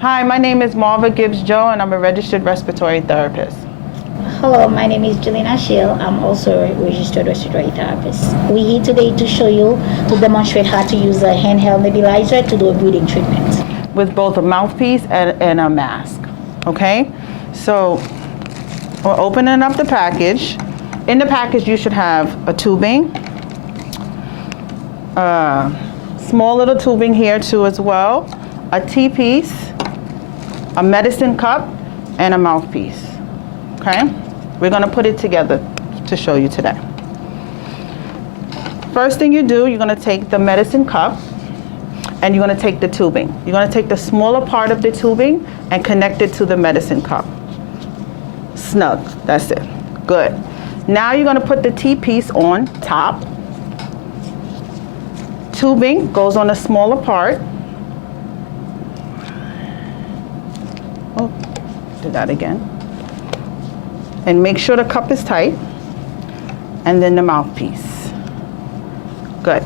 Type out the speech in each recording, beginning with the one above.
Hi, my name is Marva Gibbs-Joe, and I'm a registered respiratory therapist. Hello, my name is Gilene. I'm also a registered respiratory therapist. We're here today to show you, to demonstrate how to use a handheld nebulizer to do a breathing treatment. With both a mouthpiece and a mask, okay? So we're opening up the package. In the package, you should have a tubing, small little tubing here too as well, a T-piece, a medicine cup, and a mouthpiece, okay? We're gonna put it together to show you today. First thing you do, you're gonna take the medicine cup and you're gonna take the tubing. You're gonna take the smaller part of the tubing and connect it to the medicine cup. Snug, that's it, good. Now you're gonna put the T-piece on top. Tubing goes on the smaller part. Oh, do that again. And make sure the cup is tight. And then the mouthpiece. Good.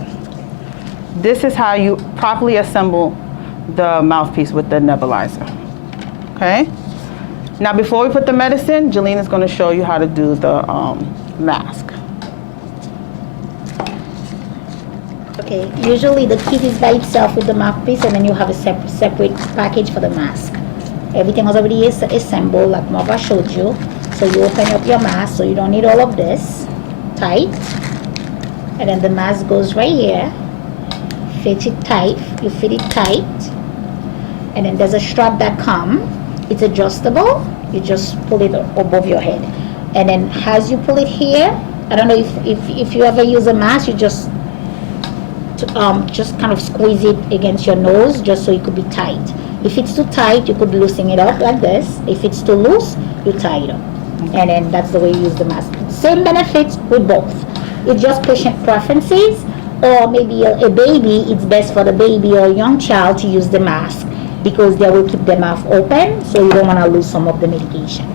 This is how you properly assemble the mouthpiece with the nebulizer. Okay? Now before we put the medicine, Gilene is going to show you how to do the mask. Okay, usually the kit is by itself with the mouthpiece, and then you have a separate package for the mask. Everything was already assembled like Marva showed you. So you open up your mask, so you don't need all of this. Tight. And then the mask goes right here. Fit it tight. You fit it tight. And then there's a strap that comes. It's adjustable. You just pull it above your head. And then as you pull it here, I don't know if you ever use a mask, you just kind of squeeze it against your nose just so it could be tight. If it's too tight, you could loosen it up like this. If it's too loose, you tie it up. And then that's the way you use the mask. Same benefits with both. It's just patient preferences, or maybe a baby, it's best for the baby or a young child to use the mask because they will keep their mouth open, so you don't want to lose some of the medication.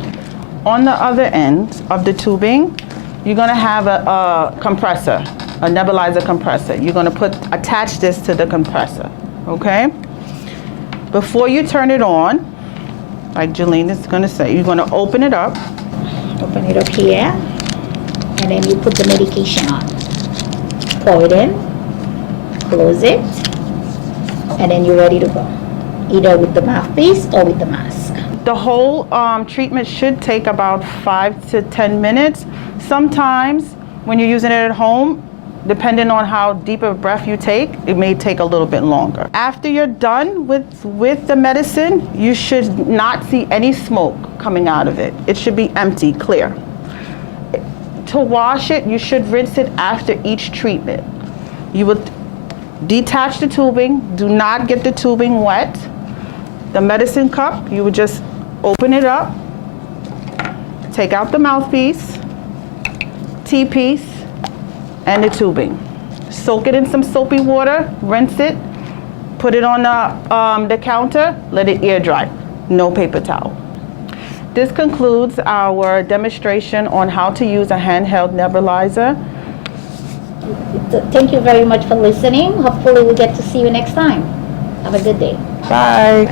On the other end of the tubing, you're going to have a compressor, a nebulizer compressor. You're going to attach this to the compressor, okay? Before you turn it on, like Gilene is going to say, you're going to open it up. Open it up here, and then you put the medication on. Pour it in, close it, and then you're ready to go, either with the mouthpiece or with the mask. The whole treatment should take about 5 to 10 minutes. Sometimes when you're using it at home, depending on how deep a breath you take, it may take a little bit longer. After you're done with the medicine, you should not see any smoke coming out of it. It should be empty, clear. To wash it, you should rinse it after each treatment. You would detach the tubing. Do not get the tubing wet. The medicine cup, you would just open it up, take out the mouthpiece, T-piece, and the tubing. Soak it in some soapy water, rinse it, put it on the counter, let it air dry. No paper towel. This concludes our demonstration on how to use a handheld nebulizer. Thank you very much for listening. Hopefully we'll get to see you next time. Have a good day. Bye.